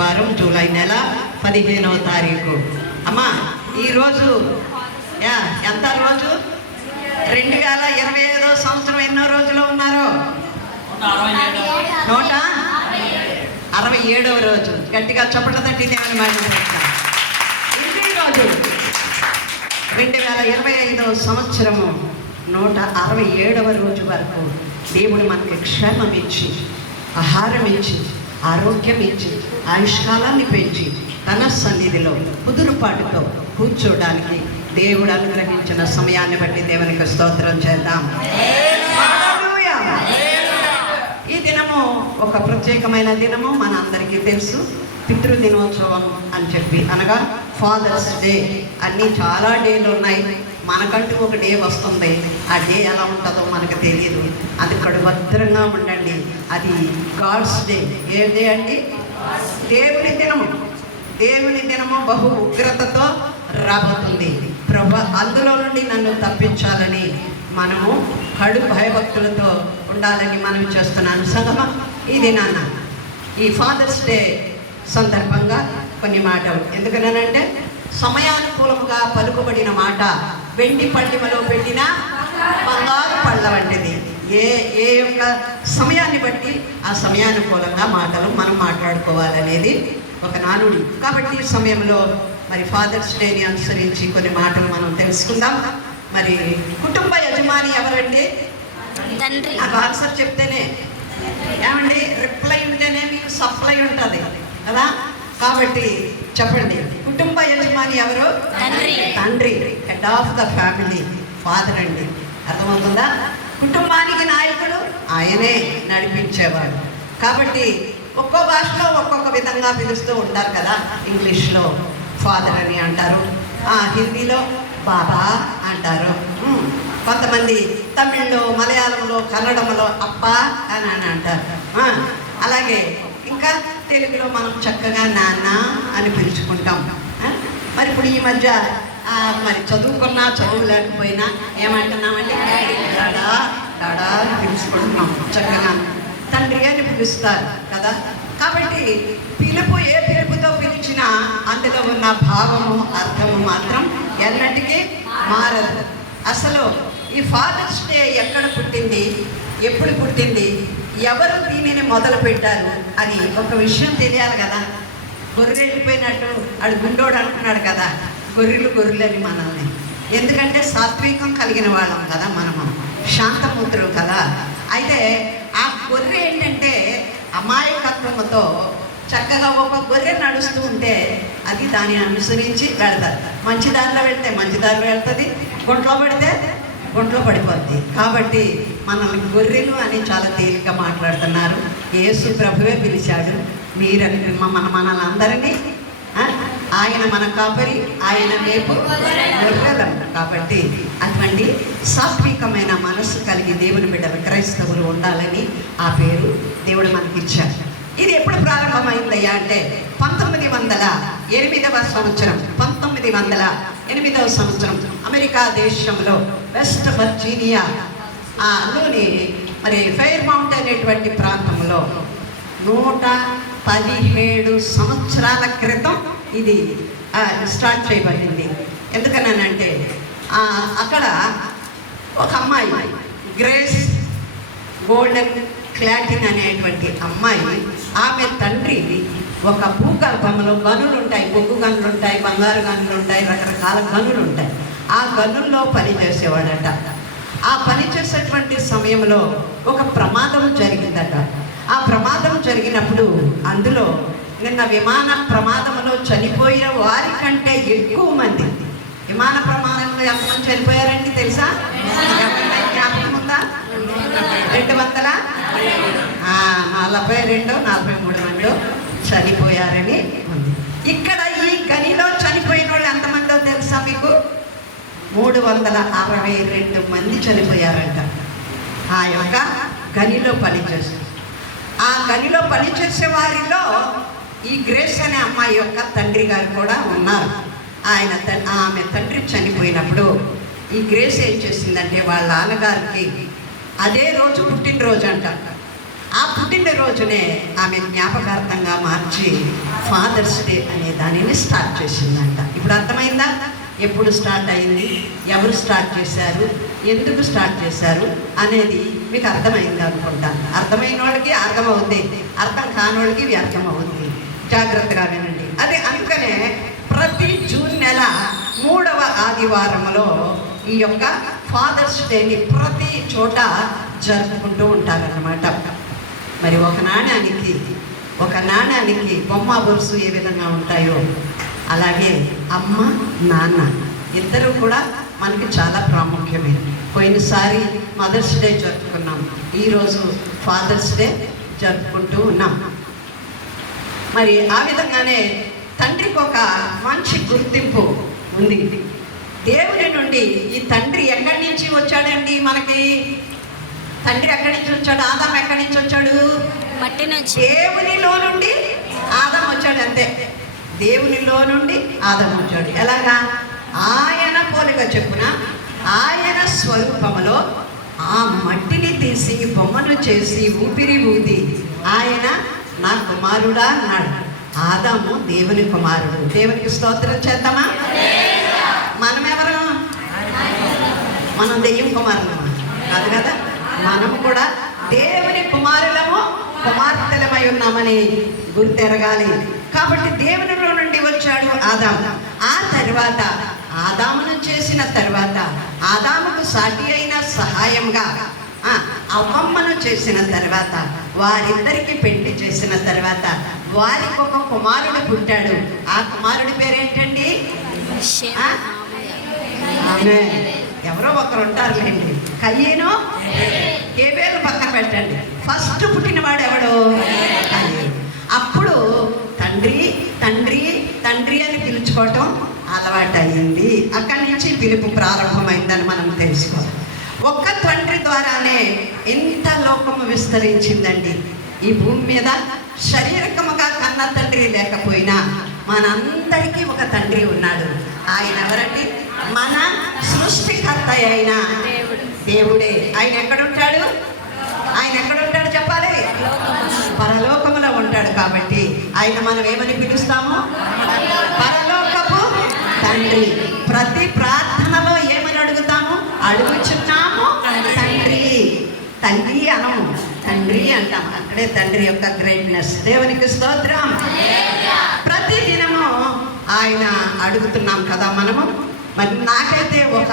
వారం జూలై నెల 15వ తారీఖు. అమ్మా ఈరోజు ఎంత రోజు? 2025వ సంవత్సరం ఎన్నో రోజులో ఉన్నారు? 167వ రోజు. గట్టిగా చప్పట్ల తట్టి దేవుని మాట్లాడుతున్నా. ఇదే రోజు 2025వ సంవత్సరము 167వ రోజు వరకు దేవుడు మనకి క్షేమం ఇచ్చి, ఆహారం ఇచ్చి, ఆరోగ్యం ఇచ్చి, ఆయుష్కాలాన్ని పెంచి తన సన్నిధిలో కుదురుపాటుతో కూర్చోడానికి దేవుడు అనుగ్రహించిన సమయాన్ని బట్టి దేవునికి స్తోత్రం చేద్దాం. ఈ దినము ఒక ప్రత్యేకమైన దినము, మన అందరికీ తెలుసు. పితృదినోత్సవం అని చెప్పి, అనగా ఫాదర్స్ డే. అన్నీ చాలా డేలు ఉన్నాయి. మనకంటూ ఒక డే వస్తుంది. ఆ డే ఎలా ఉంటుందో మనకు తెలియదు. అది ఇక్కడ భద్రంగా ఉండండి. అది గాడ్స్ డే. ఏ డే అండి? దేవుని దినము. దేవుని దినము బహు ఉగ్రతతో రాబోతుంది. ప్రభు అందులో నుండి నన్ను తప్పించాలని మనము కడు భయభక్తులతో ఉండాలని మనం చేస్తున్నాను. సంగమా, ఈ దినాన ఈ ఫాదర్స్ డే సందర్భంగా కొన్ని మాటలు. ఎందుకనంటే సమయానుకూలముగా పలుకుబడిన మాట వెండి పళ్ళిమలో పెట్టిన బంగారు పళ్ళ వంటిది. ఏ యొక్క సమయాన్ని బట్టి ఆ సమయానుకూలంగా మాటలు మనం మాట్లాడుకోవాలనేది ఒక నానుడి. కాబట్టి ఈ సమయంలో మరి ఫాదర్స్ డేని అనుసరించి కొన్ని మాటలు మనం తెలుసుకుందాం. మరి కుటుంబ యజమాని ఎవరండి? తండ్రి. నాకు ఆన్సర్ చెప్తేనే ఏమండి, రిప్లై ఉంటేనే మీకు సప్లై ఉంటుంది కదా. కాబట్టి చెప్పండి, కుటుంబ యజమాని ఎవరు? తండ్రి. Head of the family father అండి. అర్థమవుతుందా? కుటుంబానికి నాయకుడు ఆయనే, నడిపించేవాడు. కాబట్టి ఒక్కో భాషలో ఒక్కొక్క విధంగా పిలుస్తూ ఉంటారు కదా. ఇంగ్లీష్లో ఫాదర్ అని అంటారు, హిందీలో బాబా అంటారు, కొంతమంది తమిళ్లో, మలయాళంలో, కన్నడంలో అప్పా అని అంటారు. అలాగే ఇంకా తెలుగులో మనం చక్కగా నాన్న అని పిలుచుకుంటాం. మరి ఇప్పుడు ఈ మధ్య మరి చదువుకున్నా చదువు లేకపోయినా ఏమంటున్నామంటే డాడా డాడా అని పిలుచుకుంటున్నాం. చక్కగా తండ్రి అని పిలుస్తారు కదా. కాబట్టి పిలుపు ఏ పిలుపుతో పిలిచినా అందులో ఉన్న భావము, అర్థము మాత్రం ఎన్నటికీ మారదు. అసలు ఈ ఫాదర్స్ డే ఎక్కడ పుట్టింది, ఎప్పుడు పుట్టింది, ఎవరు దీనిని మొదలు పెట్టారు అని ఒక విషయం తెలియాలి కదా. గొర్రెలు వెళ్ళిపోయినట్టు ఆడు గుండోడు అంటున్నాడు కదా, గొర్రెలని మనల్ని. ఎందుకంటే సాత్వికం కలిగిన వాళ్ళం కదా, మనము శాంతమూర్తులు కదా. అయితే ఆ గొర్రె ఏంటంటే అమాయకత్వంతో చక్కగా ఒక గొర్రె నడుస్తూ ఉంటే అది దాన్ని అనుసరించి వెళ్తారు. మంచి దారిలో వెళ్తే మంచి దారిలో వెళ్తుంది, గుంట్లో పడితే గుంట్లో పడిపోద్ది. కాబట్టి మనల్ని గొర్రెలు అని చాలా తేలిక మాట్లాడుతున్నారు. యేసు ప్రభువే పిలిచాడు, మీరని మనల్ని అందరినీ. ఆయన మన కాపరి, ఆయన మేపు గొర్రెలం. కాబట్టి అటువంటి సాత్వికమైన మనస్సు కలిగి దేవుని బిడ్డలు క్రైస్తవులు ఉండాలని ఆ పేరు దేవుడు మనకిచ్చాడు. ఇది ఎప్పుడు ప్రారంభమైందయ్యా అంటే 1908వ సంవత్సరం. 1908వ సంవత్సరం అమెరికా దేశంలో వెస్ట్ వర్జీనియా లోని మరి ఫెయిర్ మౌంట్ అనేటువంటి ప్రాంతంలో 117 సంవత్సరాల క్రితం ఇది స్టార్ట్ చేయబడింది. ఎందుకనంటే అక్కడ ఒక అమ్మాయి, గ్రేస్ గోల్డెన్ క్లాటిన్ అనేటువంటి అమ్మాయి, ఆమె తండ్రి ఒక భూగర్భంలో గనులు ఉంటాయి, బొగ్గు గనులు ఉంటాయి, బంగారు గనులు ఉంటాయి, రకరకాల గనులు ఉంటాయి. ఆ గనుల్లో పనిచేసేవాడట. ఆ పనిచేసేటువంటి సమయంలో ఒక ప్రమాదం జరిగిందట. ఆ ప్రమాదం జరిగినప్పుడు అందులో నిన్న విమాన ప్రమాదంలో చనిపోయిన వారి కంటే ఎక్కువ మంది, విమాన ప్రమాదంలో ఎంతమంది చనిపోయారండి తెలుసా? జ్ఞాపకం ఉందా? 242-43 మంది చనిపోయారని ఉంది. ఇక్కడ ఈ గనిలో చనిపోయిన వాళ్ళు ఎంతమందో తెలుసా మీకు? 362 మంది చనిపోయారంట. ఆ యొక్క గనిలో పనిచేస్తారు. ఆ గనిలో పనిచేసే వారిలో ఈ గ్రేస్ అనే అమ్మాయి యొక్క తండ్రి గారు కూడా ఉన్నారు. ఆమె తండ్రి చనిపోయినప్పుడు ఈ గ్రేస్ ఏం చేసిందంటే వాళ్ళ నాన్నగారికి అదే రోజు పుట్టినరోజు అంట. ఆ పుట్టినరోజునే ఆమె జ్ఞాపకార్థంగా మార్చి ఫాదర్స్ డే అనే దానిని స్టార్ట్ చేసిందంట. ఇప్పుడు అర్థమైందా ఎప్పుడు స్టార్ట్ అయింది, ఎవరు స్టార్ట్ చేశారు, ఎందుకు స్టార్ట్ చేశారు అనేది మీకు అర్థమైంది అనుకుంటాను. అర్థమైన వాళ్ళకి అర్థమవుద్ది, అర్థం కాని వాళ్ళకి వ్యర్థం అవుద్ది. జాగ్రత్తగా వినండి. అదే అందుకనే ప్రతి జూన్ నెల 3వ ఆదివారంలో ఈ యొక్క ఫాదర్స్ డేని ప్రతి చోట జరుపుకుంటూ ఉంటారన్నమాట. మరి ఒక నాణ్యానికి బొమ్మ బొరుసు ఏ విధంగా ఉంటాయో అలాగే అమ్మ నాన్న ఇద్దరు కూడా మనకి చాలా ప్రాముఖ్యమైనవి. పోయినసారి మదర్స్ డే జరుపుకున్నాం, ఈరోజు ఫాదర్స్ డే జరుపుకుంటూ ఉన్నాం. మరి ఆ విధంగానే తండ్రికి ఒక మంచి గుర్తింపు ఉంది. దేవుని నుండి ఈ తండ్రి ఎక్కడి నుంచి వచ్చాడండి? మనకి తండ్రి ఎక్కడి నుంచి వచ్చాడు? ఆదాం ఎక్కడి నుంచి వచ్చాడు? మట్టి నుంచి. దేవునిలో నుండి ఆదాం వచ్చాడు, అంతే. దేవునిలో నుండి ఆదాం వచ్చాడు. ఎలాగా? ఆయన పోలిక చెప్పున ఆయన స్వరూపములో ఆ మట్టిని తీసి బొమ్మను చేసి ఊపిరి ఊది ఆయన నా కుమారుడా అన్నాడు. ఆదాము దేవుని కుమారుడు. దేవునికి స్తోత్రం చేద్దామా? మనమెవరు? మనం దెయ్యం కుమారులమా? కాదు కదా. మనము కూడా దేవుని కుమారులము కుమార్తెలమై ఉన్నామని గుర్తెరగాలి. కాబట్టి దేవునిలో నుండి వచ్చాడు ఆదాము. ఆ తర్వాత ఆదామును చేసిన తర్వాత ఆదాముకు సాటి అయిన సహాయంగా అవ్వమ్మను చేసిన తర్వాత వారిద్దరికి పెళ్లి చేసిన తర్వాత వారికి ఒక కుమారుడు పుట్టాడు. ఆ కుమారుడి పేరేంటండి? ఆమె ఎవరో ఒకరు ఉంటారులేండి. కయ్యేను హేబేలు పక్కన పెట్టండి. ఫస్ట్ పుట్టినవాడు ఎవడు? కయ్యేను. అప్పుడు తండ్రి తండ్రి తండ్రి అని పిలుచుకోవటం అలవాటు అయ్యింది. అక్కడి నుంచి పిలుపు ప్రారంభమైందని మనం తెలుసుకోవాలి. ఒక్క తండ్రి ద్వారానే ఎంత లోకము విస్తరించిందండి. ఈ భూమి మీద శారీరకముగా కన్న తండ్రి లేకపోయినా మనందరికీ ఒక తండ్రి ఉన్నాడు. ఆయన ఎవరండి? మన సృష్టికర్త అయిన దేవుడే. ఆయన ఎక్కడుంటాడు? చెప్పాలి. పరలోకములో ఉంటాడు. కాబట్టి ఆయన మనం ఏమని పిలుస్తాము? పరలోకపు తండ్రి. ప్రతి ప్రార్థనలో ఏమని అడుగుతాము? అడుగుచున్నాము తండ్రి. తండ్రి అనము, తండ్రి అంటాం. అక్కడే తండ్రి యొక్క గ్రేట్నెస్. దేవునికి స్తోత్రం. ప్రతి దినము ఆయన అడుగుతున్నాం కదా మనము. మరి నాకైతే ఒక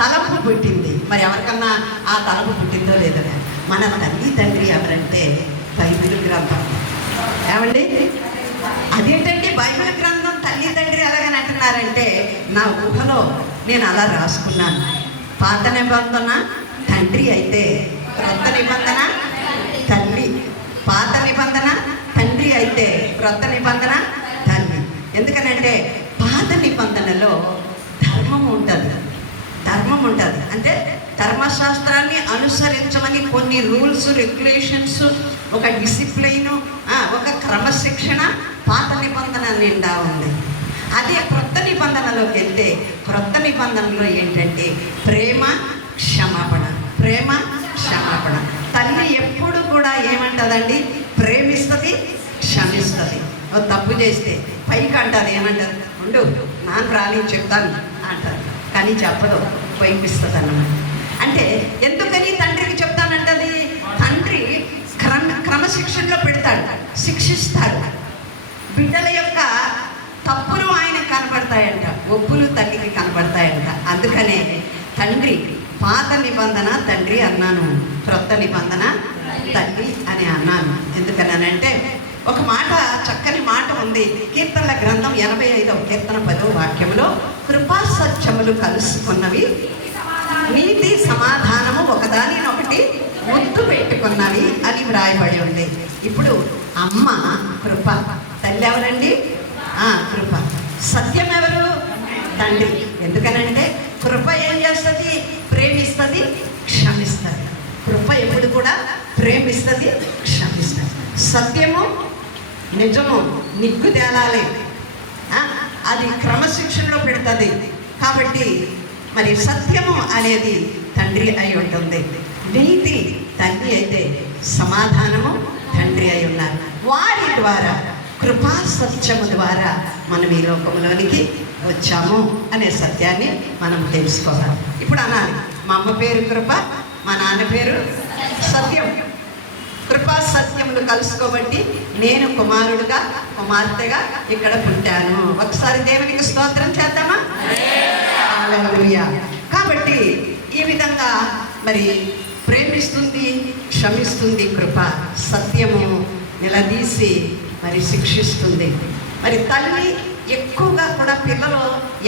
తలపు పుట్టింది. మరి ఎవరికన్నా ఆ తలపు పుట్టిందో లేదో. మన తల్లి తండ్రి ఎవరంటే బైబిల్ గ్రంథం. ఏమండి? అదేంటండి బైబిల్ గ్రంథం తల్లి తండ్రి ఎలాగని అంటున్నారంటే నా ఊహలో నేను అలా రాసుకున్నాను. పాత నిబంధన తండ్రి అయితే క్రొత్త నిబంధన తల్లి. పాత నిబంధన తండ్రి అయితే క్రొత్త నిబంధన తల్లి. ఎందుకనంటే పాత నిబంధనలో ధర్మం ఉంటుంది. అంటే ధర్మశాస్త్రాన్ని అనుసరించమని కొన్ని రూల్స్, రెగ్యులేషన్స్, ఒక డిసిప్లైను, ఒక క్రమశిక్షణ పాత నిబంధన నిండా ఉంది. అదే క్రొత్త నిబంధనలోకి వెళ్తే క్రొత్త నిబంధనలో ఏంటంటే ప్రేమ, క్షమాపణ. తల్లి ఎప్పుడు కూడా ఏమంటుందండి? ప్రేమిస్తుంది, క్షమిస్తుంది. తప్పు చేస్తే పైకి అంటారు, ఏమంటారు? ఉండు నాన్న రాని చెప్తాను అంటారు, కానీ చెప్పదు, పైకిస్తుంది అన్నమాట. అంటే ఎందుకని తండ్రికి చెప్తానంటది? తండ్రి క్రమశిక్షణలో పెడతాడు, శిక్షిస్తాడు. బిడ్డల యొక్క తప్పులు ఆయన కనబడతాయంట, ఒప్పులు తల్లికి కనబడతాయంట. అందుకనే తండ్రి, పాత నిబంధన తండ్రి అన్నాను, క్రొత్త నిబంధన తల్లి అని అన్నాను. ఎందుకనంటే ఒక మాట, చక్కని మాట ఉంది. కీర్తనల గ్రంథం 85వ కీర్తన 10వ వాక్యంలో కృపా సత్యములు కలుసుకున్నవి, నీతి సమాధానము ఒకదానినొకటి ముద్దు పెట్టుకున్నవి అని వ్రాయబడి ఉంది. ఇప్పుడు అమ్మ కృప, తల్లి ఎవరండి? కృప. సత్యం ఎవరు? తండ్రి. ఎందుకనంటే కృప ఏం చేస్తుంది? ప్రేమిస్తుంది, క్షమిస్తుంది. కృప ఎప్పుడు కూడా ప్రేమిస్తుంది, క్షమిస్తుంది. సత్యము, నిజము నిగ్గు తేలాలి, అది క్రమశిక్షణలో పెడుతుంది. కాబట్టి మరి సత్యము అనేది తండ్రి అయి ఉంటుంది. నీతి తల్లి అయితే సమాధానము తండ్రి అయి ఉన్నారు. వారి ద్వారా కృపా సత్యము ద్వారా మనం ఈ లోకంలోనికి వచ్చాము అనే సత్యాన్ని మనం తెలుసుకోవాలి. ఇప్పుడు అనాలి, మా అమ్మ పేరు కృప, మా నాన్న పేరు సత్యం. కృపా సత్యములు కలుసుకోబట్టి నేను కుమారుడుగా కుమార్తెగా ఇక్కడ పుట్టాను. ఒకసారి దేవునికి స్తోత్రం చేద్దామా? హల్లెలూయా. కాబట్టి ఈ విధంగా మరి ప్రేమిస్తుంది, క్షమిస్తుంది కృప. సత్యము నిలదీసి మరి శిక్షిస్తుంది. మరి తల్లి ఎక్కువగా కూడా పిల్లలు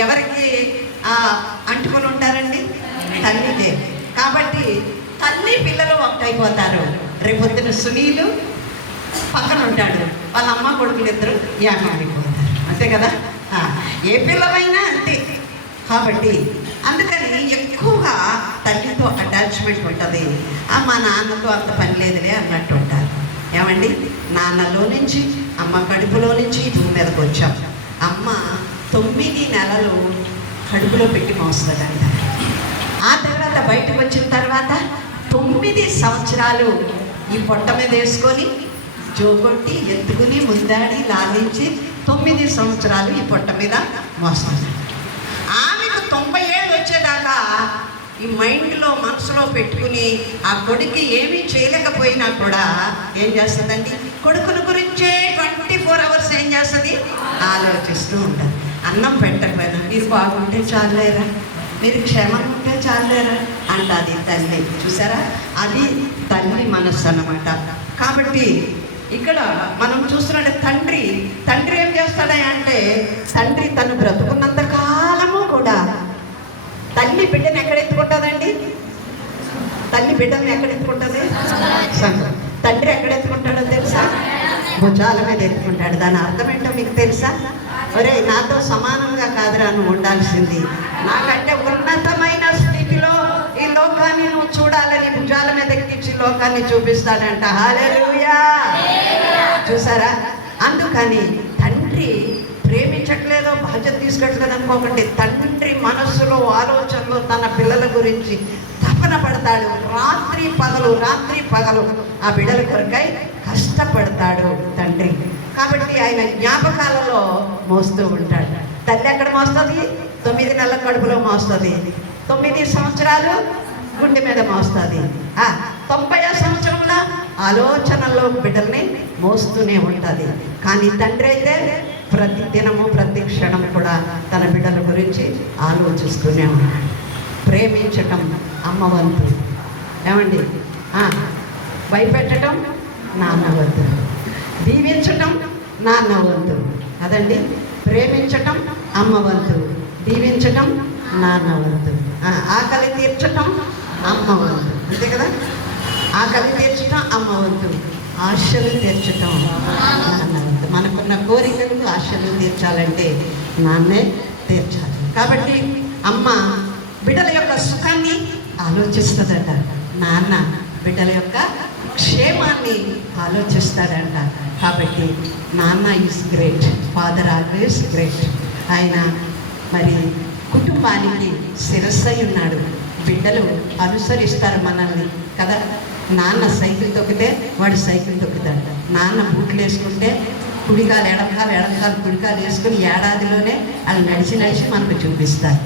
ఎవరికి అంటుకొని ఉంటారండి? తల్లికే. కాబట్టి తల్లి పిల్లలు ఒకటైపోతారు. రేపొద్దున సునీలు పక్కన ఉంటాడు, వాళ్ళ అమ్మ కొడుకులు ఇద్దరు ఏమైపోతారు. అంతే కదా, ఏ పిల్లలైనా అంతే. కాబట్టి అందుకని ఎక్కువగా తల్లితో అటాచ్మెంట్ ఉంటుంది. మా నాన్నతో అంత పని లేదులే అన్నట్టు ఉంటారు. ఏమండి, నాన్నలో నుంచి అమ్మ కడుపులో నుంచి భూమి మీదకి వచ్చాం. అమ్మ 9 నెలలు కడుపులో పెట్టి మోస్తుందంట. ఆ తర్వాత బయటకు వచ్చిన తర్వాత 9 సంవత్సరాలు ఈ పొట్ట మీద వేసుకొని జోగొట్టి ఎత్తుకుని ముందాడి లాలించి 9 సంవత్సరాలు ఈ పొట్ట మీద మోస్తుంది. ఆమెకు 90 ఏళ్ళు వచ్చేదాకా ఈ మైండ్లో మనసులో పెట్టుకుని ఆ కొడుకు ఏమీ చేయలేకపోయినా కూడా ఏం చేస్తుందండి? కొడుకుని గురించే 24 అవర్స్ ఏం చేస్తుంది? ఆలోచిస్తూ ఉంటుంది. అన్నం పెట్టకపోయినా మీరు బాగుంటే చాలేరా, మీరు క్షేమంగా ఉంటే చాలేరా అంటది తల్లి. చూసారా, అది తల్లి మనస్సు అన్నమాట. కాబట్టి ఇక్కడ మనం చూస్తున్నట్టు తండ్రి ఏం చేస్తాడా అంటే, తండ్రి తను బ్రతుకున్నంత కాలము కూడా తల్లి బిడ్డను ఎక్కడ ఎత్తుకుంటుందండి? తల్లి బిడ్డను ఎక్కడ ఎత్తుకుంటుంది? తండ్రి ఎక్కడ ఎత్తుకుంటాడో తెలుసా? భుజాల మీద ఎత్తుకుంటాడు. దాని అర్థం ఏంటో మీకు తెలుసా? ఒరే, నాతో సమానంగా కాదురా నువ్వు ఉండాల్సింది, నాకంటే ఉన్నతమైన స్థితిలో ఈ లోకాన్ని నువ్వు చూడాలని భుజాల మీద ఎక్కించి లోకాన్ని చూపిస్తాడంట. హల్లెలూయా. చూసారా, అందుకని తండ్రి ప్రేమించట్లేదో బాధ్యత తీసుకోవట్లేదు అనుకోకండి. తండ్రి మనస్సులో ఆలోచనలో తన పిల్లల గురించి తపన పడతాడు. రాత్రి పగలు ఆ బిడ్డల కొరకై కష్టపడతాడు తండ్రి. కాబట్టి ఆయన జ్ఞాపకాలలో మోస్తూ ఉంటాడు. తల్లి ఎక్కడ మోస్తుంది? 9 నెలల కడుపులో మోస్తుంది. 9 సంవత్సరాలు గుండె మీద మోస్తుంది. 90వ సంవత్సరంలో ఆలోచనల్లో బిడ్డల్ని మోస్తూనే ఉంటుంది. కానీ తండ్రి అయితే ప్రతి దినము ప్రతి క్షణం కూడా తన బిడ్డల గురించి ఆలోచిస్తూనే ఉన్నాడు. ప్రేమించటం అమ్మ వంతు. ఏమండి, భయపెట్టడం నాన్న వంతు, దీవించటం నాన్న వంతు. అదండి, ప్రేమించటం అమ్మ వంతు, దీవించటం నాన్న వంతు. ఆకలి తీర్చటం అమ్మ వంతు. అంతే కదా, ఆకలి తీర్చటం అమ్మ వంతు, ఆశలు తీర్చటం నాన్న వంతు. మనకున్న కోరికలు ఆశలు తీర్చాలంటే నాన్నే తీర్చాలి. కాబట్టి అమ్మ బిడ్డల యొక్క సుఖాన్ని ఆలోచిస్తుందట, నాన్న బిడ్డల యొక్క క్షేమాన్ని ఆలోచిస్తాడంట. కాబట్టి నాన్న is great, father always great. ఆయన మరి కుటుంబానికి శిరస్సై ఉన్నాడు. బిడ్డలు అనుసరిస్తారు మనల్ని కదా. నాన్న సైకిల్ తొక్కితే వాడు సైకిల్ తొక్కుతాడు. నాన్న బూట్లు వేసుకుంటే కుడికాలు ఎడంకాలు కుడికాలు వేసుకుని ఏడాదిలోనే వాళ్ళు నడిచి మనకు చూపిస్తారు.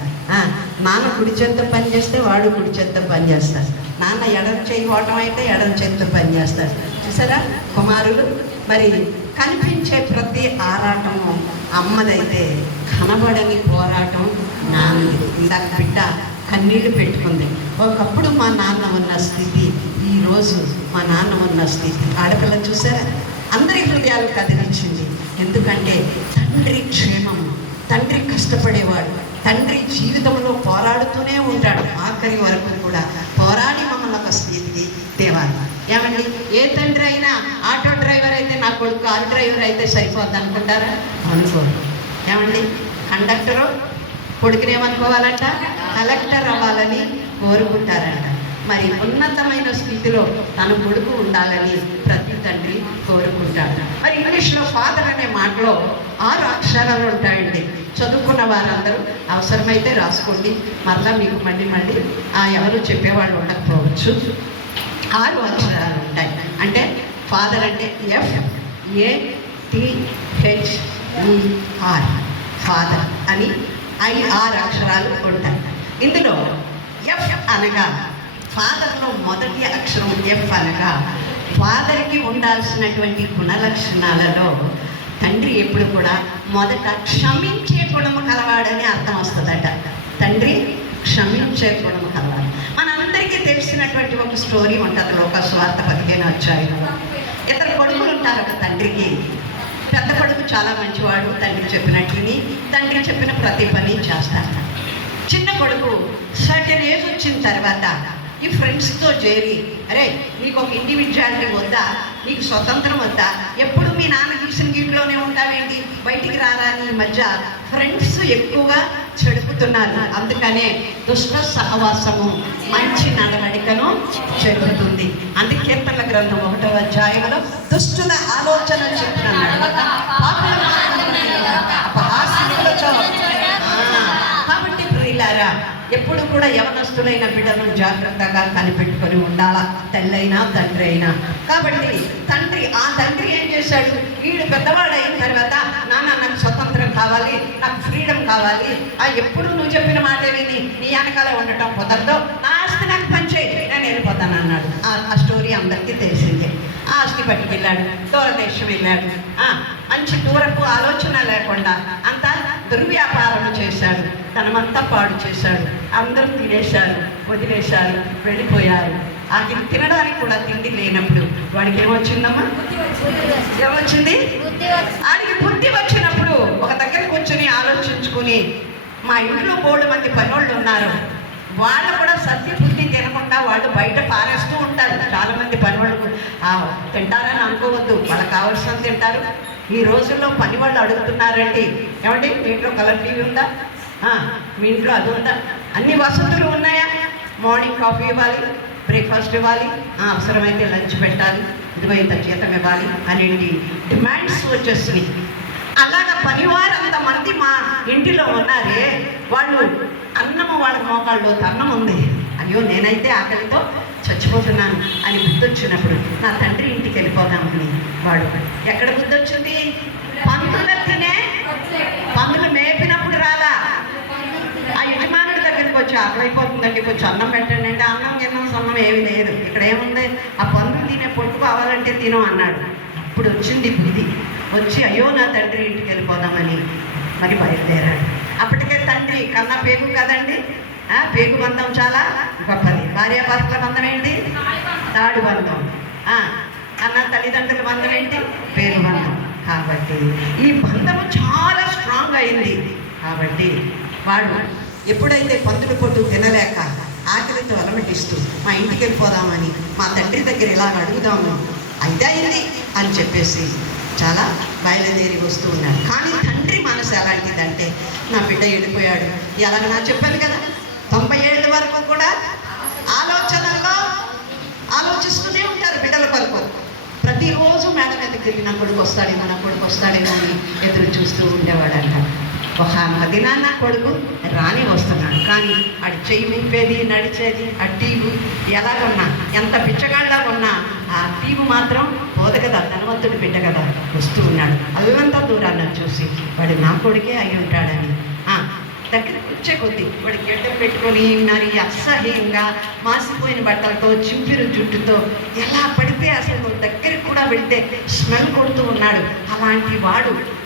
నాన్న కుడి చేత్తో పని చేస్తే వాడు కుడి చేత్తో పని చేస్తారు. నాన్న ఎడం చేయవటం అయితే ఎడం చేత్తో పని చేస్తారు. చూసారా, కుమారులు మరి కనిపించే ప్రతి ఆరాటము అమ్మదైతే కనబడని పోరాటం నాన్నది. ఇందాక బిడ్డ కన్నీళ్లు పెట్టుకుంది. ఒకప్పుడు మా నాన్న ఉన్న స్థితి, ఈరోజు మా నాన్న ఉన్న స్థితి. ఆడపిల్ల చూసారా, అందరి హృదయాలు కదిలించింది. ఎందుకంటే తండ్రి క్షేమము, తండ్రి కష్టపడేవాడు, తండ్రి జీవితంలో పోరాడుతూనే ఉంటాడు. ఆఖరి వరకు కూడా పోరాడి మమ్మల్ని ఒక స్థితికి తేవాలి. ఏమండి, ఏ తండ్రి అయినా ఆటో డ్రైవర్ అయితే నా కొడుకు కారు డ్రైవర్ అయితే సరిపోద్ది అనుకుంటారా? అనుకోరు. ఏమండి, కండక్టరు కొడుకునేమనుకోవాలంట? కలెక్టర్ అవ్వాలని కోరుకుంటారంట. మరి ఉన్నతమైన స్థితిలో తన కొడుకు ఉండాలని ప్రతి తండ్రి కోరుకుంటాడు. మరి ఇంగ్లీష్లో ఫాదర్ అనే మాటలో 6 అక్షరాలు ఉంటాయండి. చదువుకున్న వారందరూ అవసరమైతే రాసుకోండి. మళ్ళీ మీకు మళ్ళీ ఎవరు చెప్పేవాళ్ళు ఉండకపోవచ్చు. 6 అక్షరాలు ఉంటాయి. ఉంటాయి. అంటే ఫాదర్ అంటే FATHER, ఫాదర్ అని 6 అక్షరాలు ఉంటాయి. ఇందులో F అనగా ఫాదర్లో మొదటి అక్షరం F అనగా ఫాదర్కి ఉండాల్సినటువంటి గుణలక్షణాలలో తండ్రి ఎప్పుడు కూడా మొదట క్షమించే గుణము కలవాడని అర్థం వస్తుందట. తండ్రి క్షమించే గుణము కలవాడు. మనందరికీ తెలిసినటువంటి ఒక స్టోరీ ఉంటుంది లోకసువార్త 15వ అధ్యాయంలో. ఇద్దరు కొడుకులు ఉంటారు ఒక తండ్రికి. పెద్ద కొడుకు చాలా మంచివాడు, తండ్రి చెప్పినట్లుని తండ్రి చెప్పిన ప్రతి పని చేస్తాడు. చిన్న కొడుకు సర్టెన్ ఏజ్ వచ్చిన తర్వాత ఈ ఫ్రెండ్స్తో చేరి, అరే నీకు ఒక ఇండివిజువాలిటీ వద్దా, నీకు స్వతంత్రం వద్దా, ఎప్పుడు మీ నాన్న తీసిన ఇంట్లోనే ఉంటావేంటి, బయటికి రారా అని ఈ మధ్య ఫ్రెండ్స్ ఎక్కువగా చెడుపుతున్నారు. అందుకనే దుష్ట సహవాసము మంచి నడవడికను చెడుపుతుంది. అందుకే కీర్తనల గ్రంథం 1వ అధ్యాయంలో దుష్టుల ఆలోచన చెప్తున్నాడు. కాబట్టి ప్రియులారా, ఎప్పుడు కూడా యవనస్తులైన బిడ్డలను జాగ్రత్తగా కనిపెట్టుకొని ఉండాలా, తల్లైనా తండ్రి అయినా. కాబట్టి ఆ తండ్రి ఏం చేశాడు, వీడు పెద్దవాడు అయిన తర్వాత నాన్న నాకు స్వతంత్రం కావాలి, నాకు ఫ్రీడమ్ కావాలి, ఎప్పుడు నువ్వు చెప్పిన మాట విని నీ వెనకాల ఉండటం కుదరదు, నా ఆస్తి నాకు పనిచేయి, నేను వెళ్ళిపోతాను అన్నాడు. ఆ స్టోరీ అందరికీ తెలిసిందే. ఆ ఆస్తి పట్టుకు వెళ్ళాడు, దూరదేశం వెళ్ళాడు. మంచి దూరపు ఆలోచన లేకుండా అంతా దుర్వ్యాపారం చేశాడు, తనమంతా పాడు చేశాడు. అందరూ తినేశారు, వదిలేశారు, వెళ్ళిపోయారు. ఆఖరి తినడానికి కూడా తిండి లేనప్పుడు వాడికి ఏమొచ్చిందమ్మా, ఏమొచ్చింది? ఆడికి బుద్ధి వచ్చినప్పుడు ఒక దగ్గర కూర్చొని ఆలోచించుకుని, మా ఇంట్లో 3 మంది పనోళ్ళు ఉన్నారు, వాళ్ళు కూడా సత్య బుద్ధి తినకుండా వాళ్ళు బయట పారేస్తూ ఉంటారు. చాలామంది పనివాళ్ళు తింటారని అనుకోవద్దు, వాళ్ళకి కావాల్సినంత తింటారు. ఈ రోజుల్లో పని వాళ్ళు అడుగుతున్నారండి, ఏమండి మీ ఇంట్లో కలర్ టీవీ ఉందా, మీ ఇంట్లో అది ఉందా, అన్ని వసతులు ఉన్నాయా, మార్నింగ్ కాఫీ ఇవ్వాలి, బ్రేక్ఫాస్ట్ ఇవ్వాలి, అవసరమైతే లంచ్ పెట్టాలి, ఇదిగో ఇంత జీతం ఇవ్వాలి అనేది డిమాండ్స్ వచ్చేసినాయి. అలాగా పనివారంతమంది మా ఇంటిలో ఉన్నారే, వాళ్ళు అన్నము వాళ్ళ మోకాళ్ళు అన్నం ఉంది, అయ్యో నేనైతే ఆకలితో చచ్చిపోతున్నాను అని గుర్తొచ్చినప్పుడు నా తండ్రి ఇంటికి వెళ్ళిపోదామని వాడు ఎక్కడ గుర్తొచ్చింది, పందులు మేపినప్పుడు రాదా, ఆ యజమానుడి దగ్గరికి వచ్చి ఆకలైపోతుందండి కొంచెం అన్నం పెట్టండి అంటే అన్నం తిన్నాం సన్నం ఏమీ లేదు, ఇక్కడ ఏముంది, ఆ పందులు తినే పొట్టు కావాలంటే తినం అన్నాడు. అప్పుడు వచ్చింది బుద్ధి, వచ్చి అయ్యో నా తండ్రి ఇంటికి వెళ్ళిపోదామని మరి బయలుదేరాడు. అప్పటికే తండ్రి కన్నా పేగు కదండి, పేగు బంధం చాలా గొప్పది. భార్యాభర్తల బంధం ఏంటి, తాడు బంధం. అన్న తల్లిదండ్రుల బంధం ఏంటి, పేరు బంధం. కాబట్టి ఈ బంధము చాలా స్ట్రాంగ్ అయింది. కాబట్టి వాడు ఎప్పుడైతే పందుల పొట్టు తినలేక ఆకలితో అలమటిస్తూ మా ఇంటికి వెళ్ళిపోదామని మా తండ్రి దగ్గర ఇలా అడుగుదాము అయితే అయింది అని చెప్పేసి చాలా బయలుదేరి వస్తూ ఉన్నాడు. కానీ తండ్రి మనసు ఎలాంటిదంటే, నా బిడ్డ వెళ్ళిపోయాడు, ఎలాగ నా చెప్పాను కదా 90 ఏళ్ళ వరకు కూడా ఆలోచనల్లో ఆలోచిస్తూనే ఉంటారు బిడ్డల కొరకు. ప్రతిరోజు మేడ మీదకి వెళ్ళి నా కొడుకు వస్తాడేమో అని ఎదురు చూస్తూ ఉండేవాడంట. ఒక దినాన్న కొడుకు రాని వస్తున్నాడు, కానీ ఆడి చెయ్యి మింపేది, నడిచేది, ఆ టీవు ఎలాగున్నా ఎంత బిచ్చగాళ్ళగా ఉన్నా ఆ టీవు మాత్రం పోదు కదా, ధనవంతుడు బిడ్డ కదా, వస్తూ ఉన్నాడు. అల్లంతా దూరాన్ని చూసి వాడు నా కొడుకే అయి ఉంటాడని దగ్గరికి వచ్చే కొద్దీ వాడు గెడ్డం పెట్టుకొని మరి అసహ్యంగా మాసిపోయిన బట్టలతో చింపిరు జుట్టుతో ఎలా పడితే అసలు దగ్గరికి కూడా వెళ్తే స్మెల్ కొడుతూ ఉన్నాడు.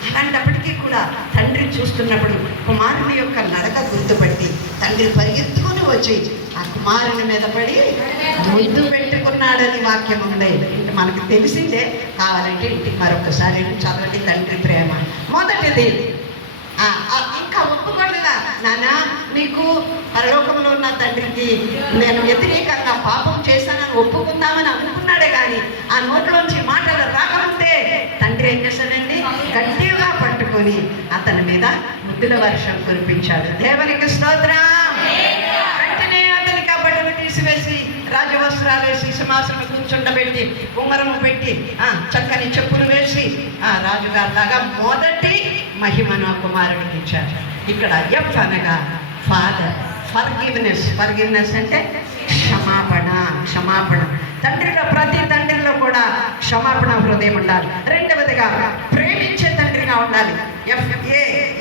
అలాంటప్పటికీ కూడా తండ్రి చూస్తున్నప్పుడు కుమారుని యొక్క నడక గుర్తుపట్టి తండ్రి పరిగెత్తుకొని వచ్చి ఆ కుమారుని మీద పడి ముద్దు పెట్టుకున్నాడని వాక్యం ఉంది. మనకు తెలిసిందే, కావాలంటే ఇంటికి మరొకసారి చదవండి తండ్రి ప్రేమ. మొదటిది ఇంకా ఒప్పుకోలేదా, నాన్న నీకు పరలోకంలో ఉన్న తండ్రికి నేను వ్యతిరేకంగా పాపం చేశానని ఒప్పుకుందామని అనుకున్నాడే, కానీ ఆ నోట్లోంచి మాటలు రాకముందే తండ్రి ఏం చేశాడండి, గట్టిగా పట్టుకొని అతని మీద ముద్దుల వర్షం కురిపించాడు. దేవునికి స్తోత్రం. వెంటనే అతనికి ఆ బట్టలు తీసివేసి రాజవస్త్రాలు వేసి సింహాసనం కూర్చుండబెట్టి ఉంగరము పెట్టి చక్కని చెప్పులు వేసి రాజుగారి లాగా మొదటి మహిమను కుమారుడికి ఇచ్చారు. ఇక్కడ ఎఫ్ అనగా ఫాదర్, ఫర్గివ్నెస్ అంటే క్షమాపణ. తండ్రిలో ప్రతి తండ్రిలో కూడా క్షమాపణ హృదయం ఉండాలి. రెండవదిగా ప్రేమించే తండ్రిగా ఉండాలి.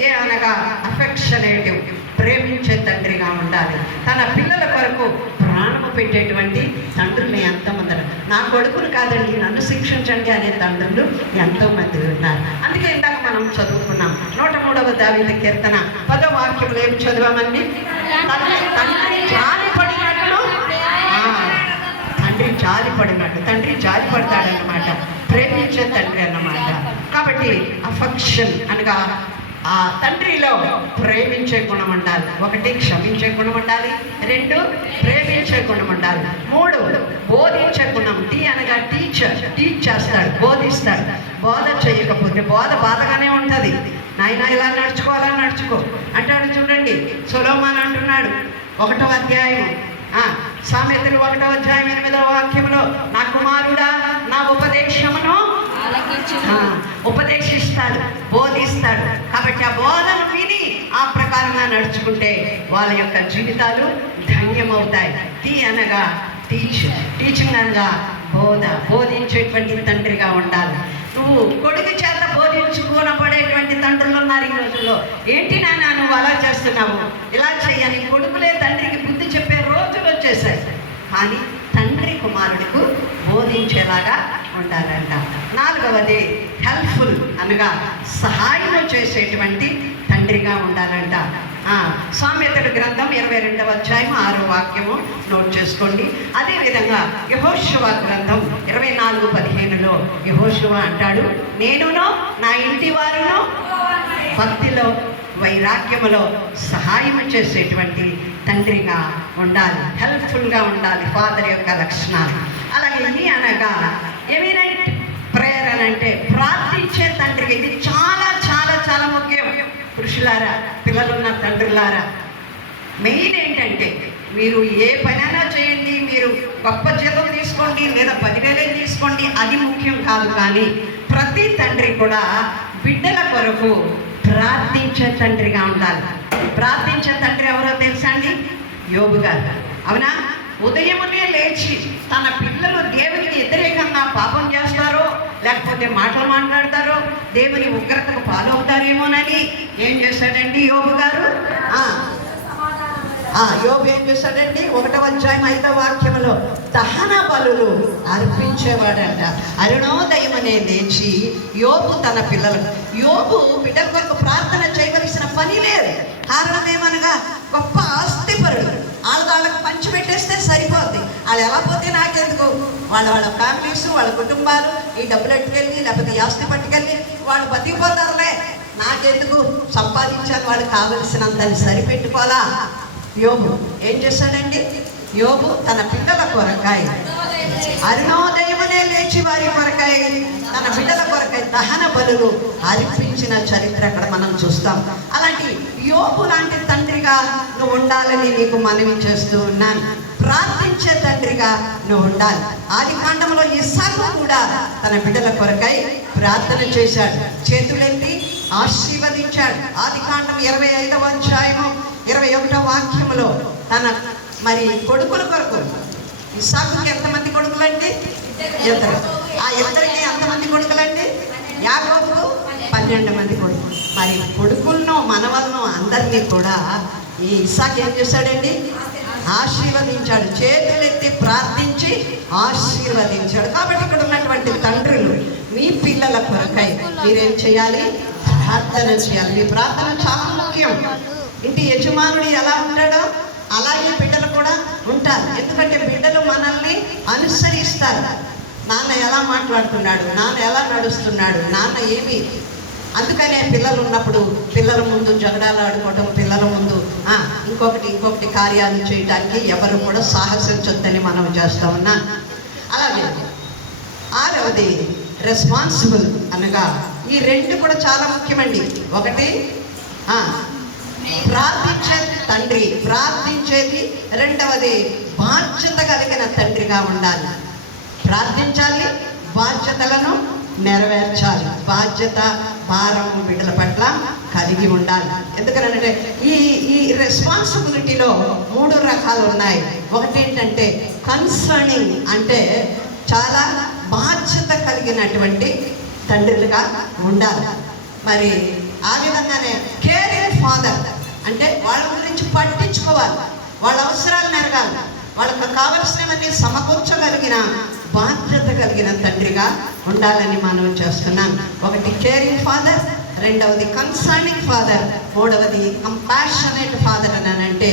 ఏ అనగా అఫెక్షనేటివ్, ప్రేమించే తండ్రిగా ఉండాలి. తన పిల్లల కొరకు ప్రాణము పెట్టేటువంటి తండ్రులు ఎంతమంది. నా కొడుకులు కాదండి నన్ను శిక్షించండి అనే తండ్రులు ఎంతోమంది ఉన్నారు. అందుకే ఇందాక మనం చదువుకున్నాం 103వ దావీదు కీర్తన 10వ వాక్యంలో ఏం చదివామండి? తండ్రి జాలిపడినట్లు, తండ్రి జాలిపడినట్టు, తండ్రి జాలిపడతాడన్నమాట. ప్రేమించే తండ్రి అన్నమాట. కాబట్టి అఫెక్షన్ అనగా ఆ తండ్రిలో ప్రేమించే గుణం ఉండాలి. 1 క్షమించే గుణం ఉండాలి. 2 ప్రేమించే గుణం ఉండాలి. 3 బోధించే గుణం. అనగా టీచర్, టీచ్ చేస్తాడు, బోధిస్తాడు. బోధ చేయకపోతే బోధ బాధగానే ఉంటుంది. నాయన ఇలా నడుచుకోవాలని నడుచుకో అంటాడు. చూడండి సొలొమోను అంటున్నాడు 1వ అధ్యాయం సామెతలు 1వ అధ్యాయం 8వ వాక్యంలో, నా కుమారుడా నా ఉపదేశమును ఉపదేశిస్తాడు, బోధిస్తాడు. కాబట్టి ఆ బోధను విని ఆ ప్రకారంగా నడుచుకుంటే వాళ్ళ యొక్క జీవితాలు ధన్యమవుతాయి. అనగా టీచింగ్ అనగా బోధ, బోధించేటువంటి తండ్రిగా ఉండాలి. నువ్వు కొడుకు చేత బోధించుకోనపడేటువంటి తండ్రులు ఉన్నారు ఈ రోజుల్లో. ఏంటి నాన్న నువ్వు అలా చేస్తున్నావు, ఇలా చెయ్యని కొడుకులే తండ్రికి బుద్ధి చెప్పే రోజులు వచ్చేసాయి. కానీ తండ్రి కుమారుడికి బోధించేలాగా ఉండాలంట. 4వది హెల్ప్ఫుల్ అనగా సహాయం చేసేటువంటి తండ్రిగా ఉండాలంట. సామెతల గ్రంథం 22వ అధ్యాయం 6వ వాక్యము నోట్ చేసుకోండి. అదేవిధంగా యెహోషువ గ్రంథం 24:15లో యెహోషువ అంటాడు, నేనును నా ఇంటి వారును భక్తిలో వైరాగ్యములో సహాయం చేసేటువంటి తండ్రిగా ఉండాలి. హెల్ప్ఫుల్గా ఉండాలి. ఫాదర్ యొక్క లక్షణాలు. అలాగే అనగా ఎమినెంట్ ప్రేయర్ అని అంటే ప్రార్థించే తండ్రికి ఇది చాలా చాలా చాలా ముఖ్యం. పురుషులారా, పిల్లలున్న తండ్రులారా, మెయిన్ ఏంటంటే మీరు ఏ పనైనా చేయండి, మీరు గొప్ప జీతం తీసుకోండి లేదా 10,000 తీసుకోండి, అది ముఖ్యం కాదు. కానీ ప్రతి తండ్రి కూడా బిడ్డల కొరకు ప్రార్థించే తండ్రిగా ఉండాలి. ప్రార్థించే తండ్రి ఎవరో తెలుసా అండి? యోబు గారు. అవునా? ఉదయమునే లేచి తన పిల్లలు దేవునికి వ్యతిరేకంగా పాపం చేస్తారో లేకపోతే మాటలు మాట్లాడతారో దేవుని ఉగ్రతకు పాలవుతారేమోనని ఏం చేశాడండి యోబు గారు? యోబు ఏం చేశాడండి? 1వ అధ్యాయం 5వ వాక్యంలో దహన బలులు అర్పించేవాడంట. అరుణోదయమనే లేచి యోబు తన పిల్లలకు, యోబు బిడ్డల కొరకు ప్రార్థన చేయవలసిన పని లేదు. కారణం ఏమనగా గొప్ప ఆస్తిపరుడు. వాళ్ళకి పంచిపెట్టేస్తే సరిపోద్ది. వాళ్ళు ఎలా పోతే నాకెందుకు, వాళ్ళ ఫ్యామిలీస్, వాళ్ళ కుటుంబాలు ఈ డబ్బులు ఎట్టుకెళ్ళి లేకపోతే ఆస్తి పట్టుకెళ్ళి వాళ్ళు బతికిపోతారులే, నాకెందుకు, సంపాదించాలి, వాళ్ళు కావలసినంత సరిపెట్టుకోవాలా. యోబు ఏం చేశాడండి? యోబు తన పిల్లల కొరకాయ అరుణోదయమునే లేచి వారి కొరకాయ తన బిడ్డల కొరకాయ దహన బలులు అర్పించిన చరిత్ర అక్కడ మనం చూస్తాం. అలాంటి యోబు లాంటి తండ్రిగా నువ్వు ఉండాలని నీకు మనవి చేస్తూ ఉన్నాను. ప్రార్థించే తండ్రిగా నువ్వు ఉండాలి. ఆదికాండంలో ఇస్సాకు కూడా తన బిడ్డల కొరకై ప్రార్థన చేశాడు, చేతులెత్తి ఆశీర్వదించాడు. ఆదికాండం 25వ అధ్యాయము 21వ వాక్యములో తన కొడుకుల కొరకు, ఇస్సాకుకి ఎంతమంది కొడుకులండి? 2. ఆ 2కి ఎంతమంది కొడుకులండి? యాకోబుకు 12 మంది కొడుకులు. కొడుకులను మనవలను అందరినీ కూడా ఈ ఇస్సాకు ఏం చేశాడండి? ఆశీర్వదించాడు. చేతులెత్తి ప్రార్థించి ఆశీర్వదించాడు. కాబట్టి ఇక్కడ ఉన్నటువంటి తండ్రులు మీ పిల్లల కొరకై మీరేం చేయాలి? ప్రార్థన చేయాలి. మీ ప్రార్థన చాలా ముఖ్యం. ఇంటి యజమానుడు ఎలా ఉంటాడో అలాగే బిడ్డలు కూడా ఉంటారు. ఎందుకంటే బిడ్డలు మనల్ని అనుసరిస్తారు. నాన్న ఎలా మాట్లాడుతున్నాడు, నాన్న ఎలా నడుస్తున్నాడు, నాన్న ఏమి. అందుకనే పిల్లలు ఉన్నప్పుడు పిల్లల ముందు జగడాలు ఆడుకోవటం, పిల్లల ముందు ఇంకొకటి కార్యాలు చేయడానికి ఎవరు కూడా సాహసించొద్దని మనం చేస్తా ఉన్నా. అలాగే 6వది రెస్పాన్సిబుల్ అనగా ఈ 2 కూడా చాలా ముఖ్యమండి. 1 ప్రార్థించే తండ్రి, ప్రార్థించేది. 2వది బాధ్యత కలిగిన తండ్రిగా ఉండాలి. ప్రార్థించాలి, బాధ్యతలను నెరవేర్చాలి. బాధ్యత భారం బిడ్డల పట్ల కలిగి ఉండాలి. ఎందుకనంటే ఈ రెస్పాన్సిబిలిటీలో 3 రకాలు ఉన్నాయి. ఒకటి ఏంటంటే కన్సర్నింగ్, అంటే చాలా బాధ్యత కలిగినటువంటి తండ్రులుగా ఉండాలి. మరి ఆ విధంగానే కేరింగ్ ఫాదర్ అంటే వాళ్ళ గురించి పట్టించుకోవాలి, వాళ్ళ అవసరాలు మెరగాలి, వాళ్ళకు కావలసినవన్నీ సమకూర్చగలిగిన బాధ్యత కలిగిన తండ్రిగా ఉండాలని మనం చేస్తున్నాం. ఒకటి కేరింగ్ ఫాదర్, రెండవది కన్సర్నింగ్ ఫాదర్, మూడవది కంపాషనేట్ ఫాదర్ అని అంటే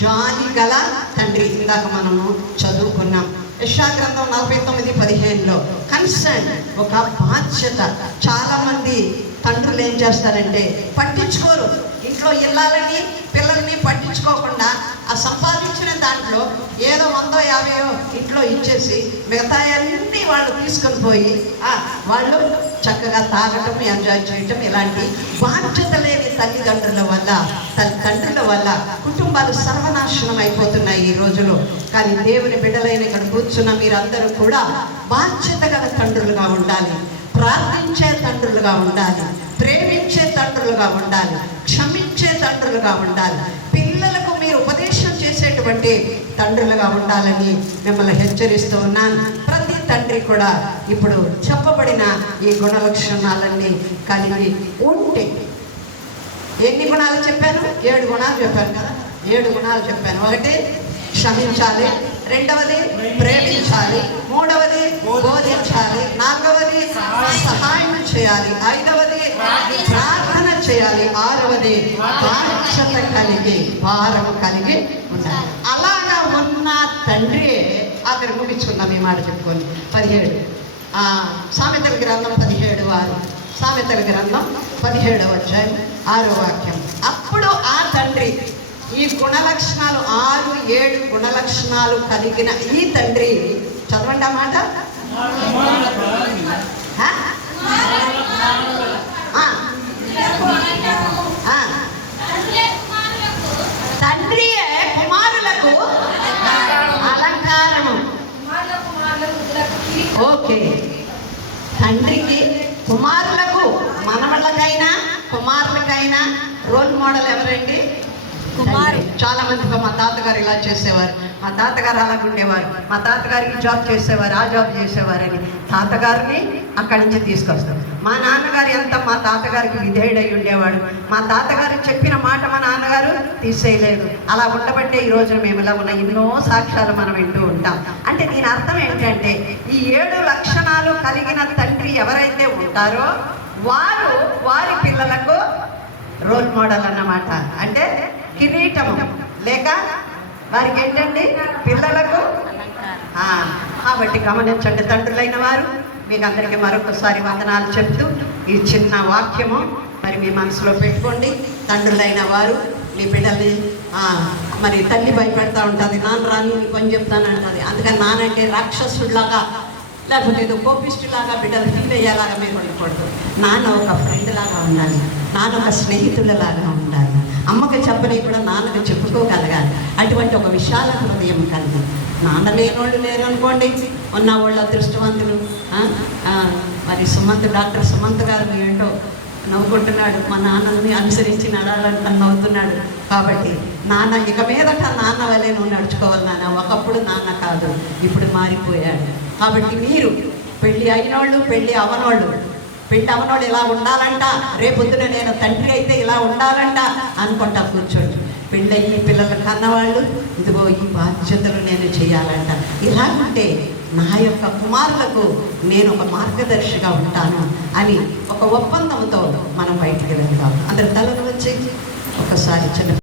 జాలి గల తండ్రి. ఇందాక మనము చదువుకున్నాం యెషయా గ్రంథం 49:15లో కన్సర్న్ ఒక బాధ్యత. చాలా మంది తండ్రులు ఏం చేస్తారంటే పట్టించుకోరు, ఇంట్లో ఇళ్ళని పిల్లల్ని పట్టించుకోకుండా ఆ సంపాదించిన దాంట్లో ఏదో 100-50 ఇంట్లో ఇచ్చేసి మిగతా అన్నీ వాళ్ళు తీసుకొని పోయి వాళ్ళు చక్కగా తాగటం, ఎంజాయ్ చేయటం, ఇలాంటి బాధ్యత లేని తల్లిదండ్రుల వల్ల తండ్రుల వల్ల కుటుంబాలు సర్వనాశనం అయిపోతున్నాయి ఈ రోజులో. కానీ దేవుని బిడ్డలైన ఇక్కడ కూర్చున్న మీరందరూ కూడా బాధ్యత గల తండ్రులుగా ఉండాలి, ప్రార్థించే తండ్రులుగా ఉండాలి, ప్రేమించే తండ్రులుగా ఉండాలి, క్షమించే తండ్రులుగా ఉండాలి, పిల్లలకు మీరు ఉపదేశం చేసేటువంటి తండ్రులుగా ఉండాలని మిమ్మల్ని హెచ్చరిస్తూ ఉన్నాను. ప్రతి తండ్రి కూడా ఇప్పుడు చెప్పబడిన ఈ గుణలక్షణాలన్నీ కలిగి ఉంటే, ఎన్ని గుణాలు చెప్పాను? 7 గుణాలు చెప్పాను కదా, 7 గుణాలు చెప్పాను. ఒకటి క్షమించాలి, రెండవది ప్రేమించాలి, మూడవది బోధించాలి, నాలుగవది సహాయం చేయాలి, ఐదవది ప్రార్థన చేయాలి, ఆరవది బాధ్యత కలిగి భారం కలిగి ఉండాలి. అలాగా ఉన్న తండ్రి అక్కడ ముగించుకున్నాం ఈ మాట చెప్పుకొని. 17 సామెతల గ్రంథం 17:6, సామెతల గ్రంథం 17వ అధ్యాయం 6వ వాక్యం. అప్పుడు ఆ తండ్రి ఈ గుణలక్షణాలు 6-7 గుణలక్షణాలు కలిగిన ఈ తండ్రి, చదవండి ఆ మాట. తండ్రియే కుమారులకు అలంకారము. ఓకే, తండ్రికి కుమారులకు, మనవళ్ళకైనా కుమారులకైనా రోల్ మోడల్ ఎవరండి? కుమారు. చాలా మంది మా తాతగారు ఇలా చేసేవారు, మా తాతగారు అలాగ ఉండేవారు, మా తాతగారికి జాబ్ చేసేవారు, ఆ జాబ్ చేసేవారని తాతగారిని అక్కడి నుంచి తీసుకొస్తారు. మా నాన్నగారు ఎంత మా తాతగారికి విధేయుడై ఉండేవాడు, మా తాతగారు చెప్పిన మాట మా నాన్నగారు తీసేయలేదు. అలా ఉండబట్టే ఈ రోజు మేము ఇలా ఉన్న ఎన్నో సాక్ష్యాలు మనం వింటూ ఉంటాం. అంటే దీని అర్థం ఏంటంటే ఈ 7 లక్షణాలు కలిగిన తండ్రి ఎవరైతే ఉంటారో వారు వారి పిల్లలకు రోల్ మోడల్ అన్నమాట. అంటే కిరీటము లేక వారికి ఏంటండి? పిల్లలకు. కాబట్టి గమనించండి తండ్రులైన వారు, మీకు అందరికీ మరొకసారి వందనాలు చెప్తూ ఈ చిన్న వాక్యము మరి మీ మనసులో పెట్టుకోండి. తండ్రులైన వారు మీ బిడ్డల్ని మరి తల్లి భయపెడతా ఉంటుంది, నాన్న రాని నీ పని చెప్తానంటుంది. అందుకని నానంటే రాక్షసుడిలాగా లేకపోతే ఏదో కోపిస్టులాగా బిడ్డలు ఫీల్ అయ్యేలాగా మీరు ఉండకూడదు. నాన్న ఒక ఫ్రెండ్ లాగా ఉండాలి, నాన్న ఒక స్నేహితులలాగా ఉండాలి, అమ్మకి చెప్పని కూడా నాన్నకి చెప్పుకోగలగాలి. అటువంటి ఒక విశాల హృదయం కలిగి, నాన్న లేనోళ్ళు లేరు అనుకోండి, ఉన్నవాళ్ళు అదృష్టవంతులు. మరి డాక్టర్ సుమంత్ గారు ఏంటో నవ్వుకుంటున్నాడు, మా నాన్నని అనుసరించి నడాలంట నవ్వుతున్నాడు. కాబట్టి నాన్న ఇక మీదట నాన్న వల్లే నువ్వు నడుచుకోవాలి నాన్న. ఒకప్పుడు నాన్న కాదు, ఇప్పుడు మారిపోయాడు. కాబట్టి మీరు పెళ్ళి అయినోళ్ళు, పెళ్ళి అవనోళ్ళు ఇలా ఉండాలంట, రేపొద్దున నేను తండ్రి అయితే ఇలా ఉండాలంట అనుకుంటా కూర్చోండి. పెళ్ళయ్యి పిల్లలు కన్నవాళ్ళు ఇదిగో ఈ బాధ్యతలు నేను చేయాలంట. ఇలా ఉంటే నా యొక్క కుమారులకు నేను ఒక మార్గదర్శిగా ఉంటాను అని ఒక ఒప్పందంతో మనం బయటికి వెళ్దాం. అందరి తలను వచ్చి ఒకసారి చిన్న